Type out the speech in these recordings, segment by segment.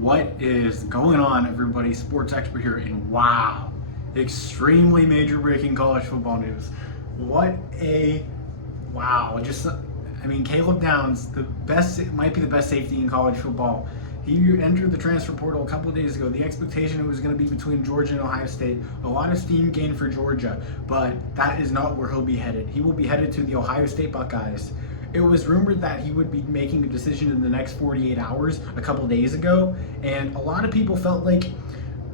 What is going on, everybody? Sports expert here, and wow, extremely major breaking college football news. What a wow! Caleb Downs, might be the best safety in college football. He entered the transfer portal a couple of days ago. The expectation was going to be between Georgia and Ohio State. A lot of steam gained for Georgia, but that is not where he'll be headed. He will be headed to the Ohio State Buckeyes. It was rumored that he would be making a decision in the next 48 hours a couple days ago, and a lot of people felt like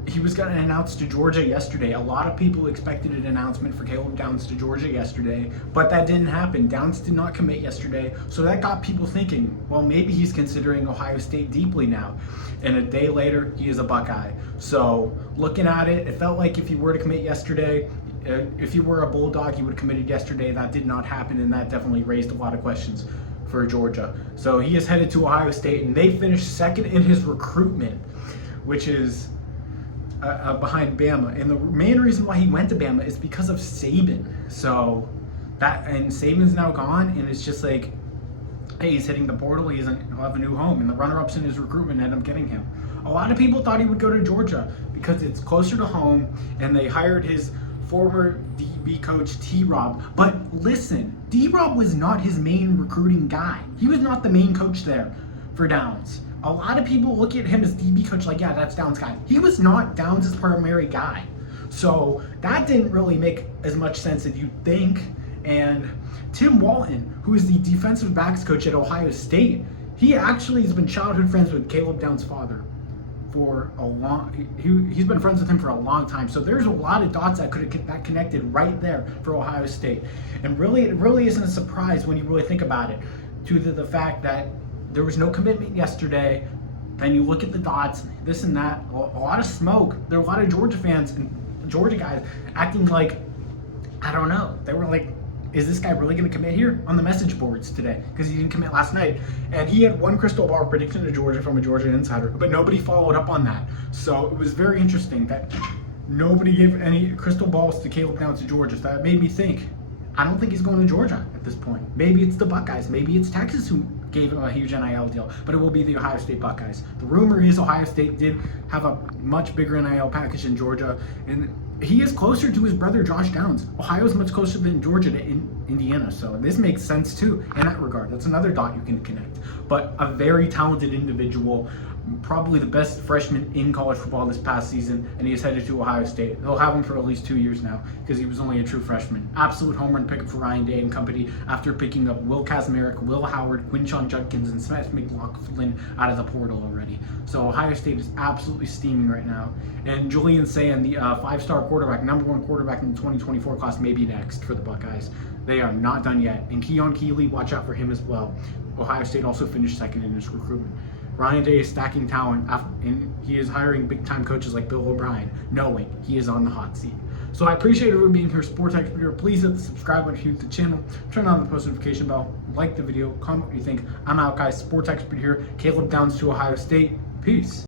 he was going to announce to Georgia yesterday. A lot of people expected an announcement for Caleb Downs to Georgia yesterday, but that didn't happen. Downs did not commit yesterday, so that got people thinking, well, maybe he's considering Ohio State deeply now. And a day later, he is a Buckeye. So looking at it, it felt like if he were to commit yesterday, if he were a Bulldog, he would have committed yesterday. That did not happen, and that definitely raised a lot of questions for Georgia. So he is headed to Ohio State, and they finished second in his recruitment, which is behind Bama. And the main reason why he went to Bama is because of Saban. So and Saban's now gone, and it's just like, hey, he's hitting the portal. He'll have a new home, and the runner-ups in his recruitment end up getting him. A lot of people thought he would go to Georgia because it's closer to home, and they hired his former DB coach T-Rob. But listen, D-Rob was not his main recruiting guy. He was not the main coach there for Downs. A lot of people look at him as DB coach like, yeah, that's Downs' guy. He was not Downs' primary guy. So that didn't really make as much sense as you'd think. And Tim Walton, who is the defensive backs coach at Ohio State, he actually has been childhood friends with Caleb Downs' father. He's been friends with him for a long time. So there's a lot of dots that connected right there for Ohio State. And really, it really isn't a surprise when you really think about it, to the fact that there was no commitment yesterday. Then you look at the dots, this and that, a lot of smoke. There are a lot of Georgia fans and Georgia guys acting like, I don't know. They were like, is this guy really going to commit here on the message boards today? Because he didn't commit last night. And he had one crystal ball prediction to Georgia from a Georgia insider, but nobody followed up on that. So it was very interesting that nobody gave any crystal balls to Caleb Downs to Georgia. So that made me think, I don't think he's going to Georgia at this point. Maybe it's the Buckeyes. Maybe it's Texas who gave him a huge NIL deal, but it will be the Ohio State Buckeyes. The rumor is Ohio State did have a much bigger NIL package in Georgia, and he is closer to his brother Josh Downs. Ohio is much closer than Georgia to Indiana, so this makes sense too in that regard. That's another dot you can connect. But a very talented individual, probably the best freshman in college football this past season, and he is headed to Ohio State. They'll have him for at least 2 years now because he was only a true freshman. Absolute home run pickup for Ryan Day and company after picking up Will Kazmarek, Will Howard, Quinshon Judkins, and Smith McLaughlin out of the portal already. So Ohio State is absolutely steaming right now. And Julian Sayin, the five-star quarterback, number one quarterback in the 2024 class, may be next for the Buckeyes. They are not done yet. And Keon Keeley, watch out for him as well. Ohio State also finished second in his recruitment. Ryan Day is stacking talent, and he is hiring big-time coaches like Bill O'Brien, knowing he is on the hot seat. So I appreciate everyone being here, Sports Expert here. Please hit the subscribe button if you're new to the channel. Turn on the post notification bell. Like the video. Comment what you think. I'm out, guys. Sports Expert here. Caleb Downs to Ohio State. Peace.